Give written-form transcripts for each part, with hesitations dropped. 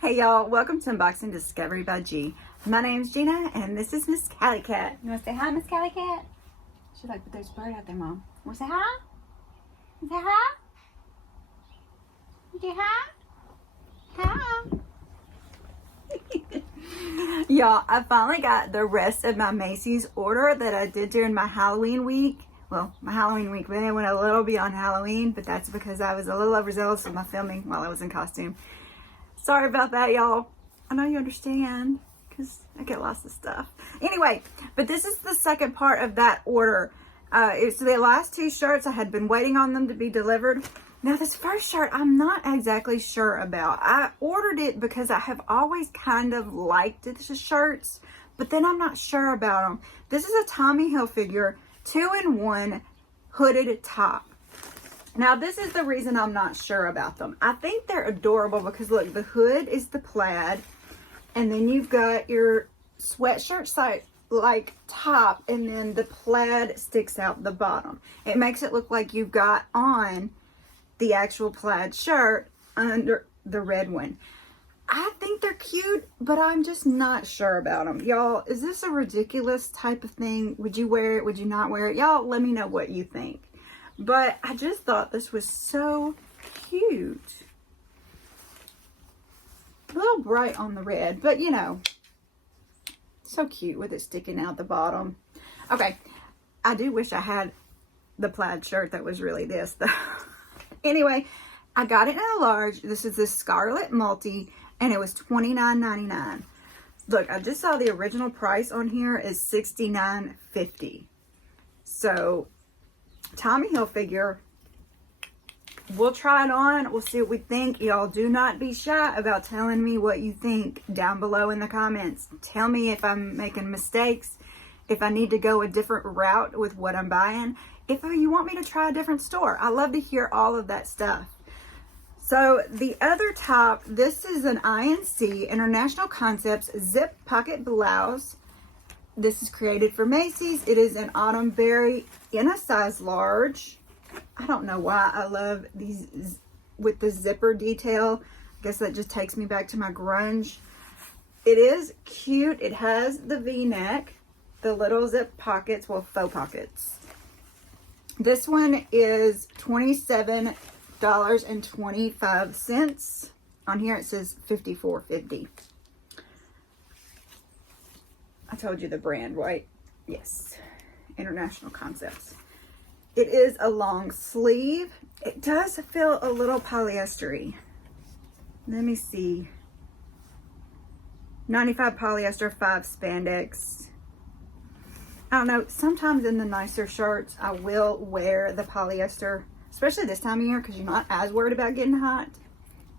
Hey y'all, welcome to Unboxing Discovery by G. My name's Gina and this is Miss Cali Cat. You wanna say hi, Miss Cali Cat? She's like, but there's a bird out there, Mom. Wanna say hi? Say hi? Say hi? Hi. Y'all, I finally got the rest of my Macy's order that I did during my Halloween week. Well, my Halloween week, but then it went a little beyond Halloween, but that's because I was a little overzealous with my filming while I was in costume. Sorry about that, y'all. I know you understand because I get lots of stuff. Anyway, but this is the second part of that order. It's the last two shirts. I had been waiting on them to be delivered. Now, this first shirt, I'm not exactly sure about. I ordered it because I have always kind of liked the shirts, but then I'm not sure about them. This is a Tommy Hilfiger 2-in-1 hooded top. Now, this is the reason I'm not sure about them. I think they're adorable because, look, the hood is the plaid, and then you've got your sweatshirt side like top, and then the plaid sticks out the bottom. It makes it look like you've got on the actual plaid shirt under the red one. I think they're cute, but I'm just not sure about them. Y'all, is this a ridiculous type of thing? Would you wear it? Would you not wear it? Y'all, let me know what you think. But I just thought this was so cute. A little bright on the red, but you know, so cute with it sticking out the bottom. Okay, I do wish I had the plaid shirt that was really this though. Anyway, I got it in a large. This is the Scarlet multi, and it was $29.99. Look, I just saw the original price on here is $69.50. So, Tommy Hilfiger, we'll try it on. We'll see what we think. Y'all do not be shy about telling me what you think down below in the comments. Tell me if I'm making mistakes, if I need to go a different route with what I'm buying, if you want me to try a different store. I love to hear all of that stuff. So the other top, this is an INC, International Concepts Zip Pocket Blouse. This is created for Macy's. It is an autumn berry in a size large. I don't know why I love these with the zipper detail. I guess that just takes me back to my grunge. It is cute. It has the V-neck, the little zip pockets, well, faux pockets. This one is $27.25. On here it says $54.50. I told you the brand, right? Yes. International Concepts. It is a long sleeve. It does feel a little polyester-y. Let me see. 95 polyester, 5 spandex. I don't know. Sometimes in the nicer shirts, I will wear the polyester, especially this time of year because you're not as worried about getting hot.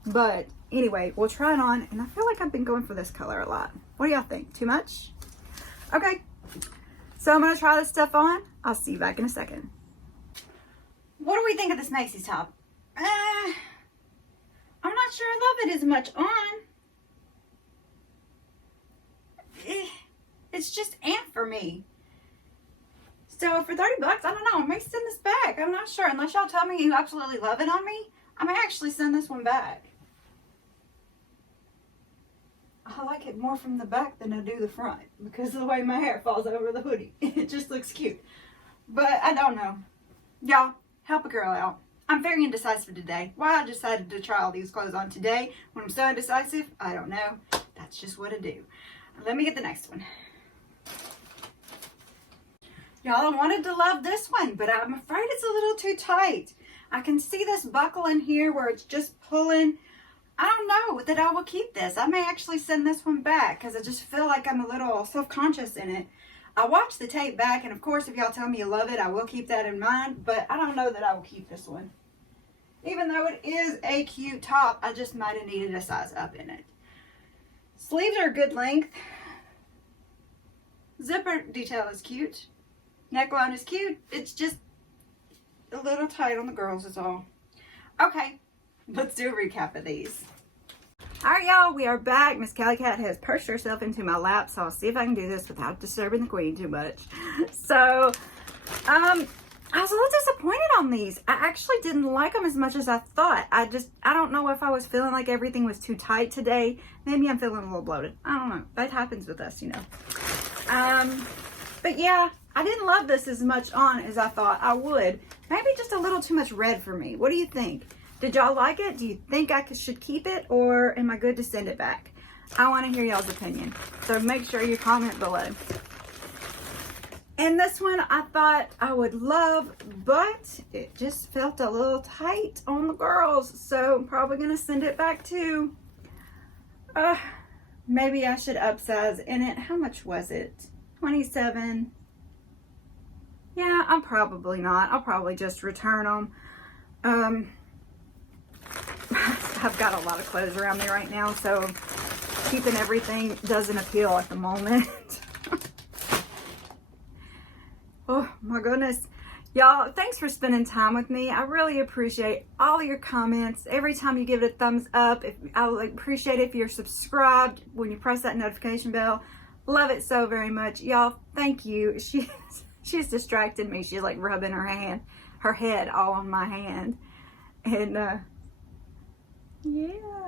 But anyway, we'll try it on. And I feel like I've been going for this color a lot. What do y'all think? Too much? Okay. So I'm going to try this stuff on. I'll see you back in a second. What do we think of this Macy's top? I'm not sure I love it as much on. It's just for me. So for 30 bucks, I don't know. I may send this back. I'm not sure. Unless y'all tell me you absolutely love it on me, I may actually send this one back. I like it more from the back than I do the front because of the way my hair falls over the hoodie. It just looks cute. But I don't know. Y'all, help a girl out. I'm very indecisive today. Why I decided to try all these clothes on today when I'm so indecisive, I don't know. That's just what I do. Let me get the next one. Y'all, I wanted to love this one, but I'm afraid it's a little too tight. I can see this buckle in here where it's just pulling. I don't know that I will keep this. I may actually send this one back because I just feel like I'm a little self-conscious in it. I watched the tape back, and of course, if y'all tell me you love it, I will keep that in mind, but I don't know that I will keep this one. Even though it is a cute top, I just might have needed a size up in it. Sleeves are a good length. Zipper detail is cute. Neckline is cute. It's just a little tight on the girls is all. Okay, let's do a recap of these. Alright y'all, we are back. Miss Cali Cat has perched herself into my lap, so I'll see if I can do this without disturbing the queen too much. So, I was a little disappointed on these. I actually didn't like them as much as I thought. I don't know if I was feeling like everything was too tight today. Maybe I'm feeling a little bloated. I don't know. That happens with us, you know. But yeah, I didn't love this as much on as I thought I would. Maybe just a little too much red for me. What do you think? Did y'all like it? Do you think I should keep it, or am I good to send it back? I want to hear y'all's opinion. So make sure you comment below. And this one I thought I would love, but it just felt a little tight on the girls. So I'm probably going to send it back too. Maybe I should upsize in it. How much was it? 27. Yeah, I'm probably not. I'll probably just return them. I've got a lot of clothes around me right now, so keeping everything doesn't appeal at the moment. Oh my goodness. Y'all, thanks for spending time with me. I really appreciate all your comments. Every time you give it a thumbs up, I would appreciate it if you're subscribed when you press that notification bell. Love it so very much. Y'all, thank you. She's distracted me. She's like rubbing her head all on my hand. And yeah.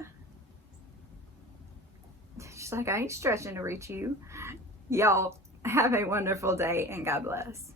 She's like, I ain't stretching to reach you. Y'all, have a wonderful day and God bless.